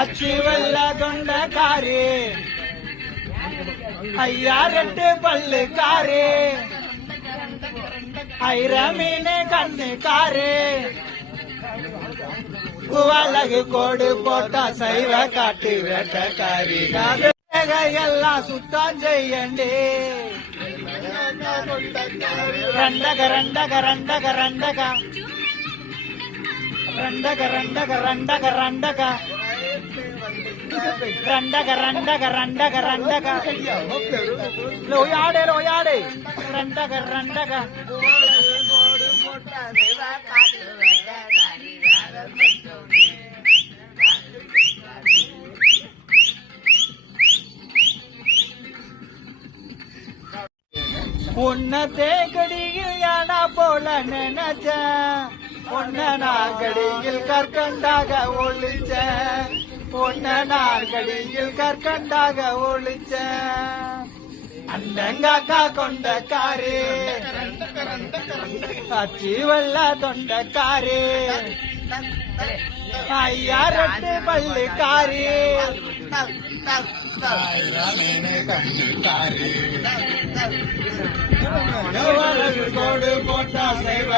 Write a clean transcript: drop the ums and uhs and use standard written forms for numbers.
அச்சு வெள்ள கொண்டக்காரி ஐயா ரெட்டு பல்லுக்காரி ஐர மீன் கண்ணுக்காரி குவலகு கோடு போட்டா சைவ காட்டு வேட்டக்காரி எல்லாம் சுத்தம் செய்யண்டே ரண்டக ரண்டக ரண்டக ரண்டக ரண்டக ரண்டக ரண்டக ரண்டக ரண்டக ரண்டக ரண்டக ரண்டக லோயாடே லோயாடே ரண்டக ரண்டக உன்ன தேக்கடியில் யானா போல நினைச்ச உன்ன நாகடியில் கற்கண்டாக ஒழிச்ச உன்ன நாகடியில் கற்கண்டாக ஒழிச்ச அண்டங்காக்கா கொண்டக்காரி அச்சி வெள்ள தொண்டக்காரி ஐயா ரெட்டு பள்ளிக்காரி கோடு போட்டா செய்வ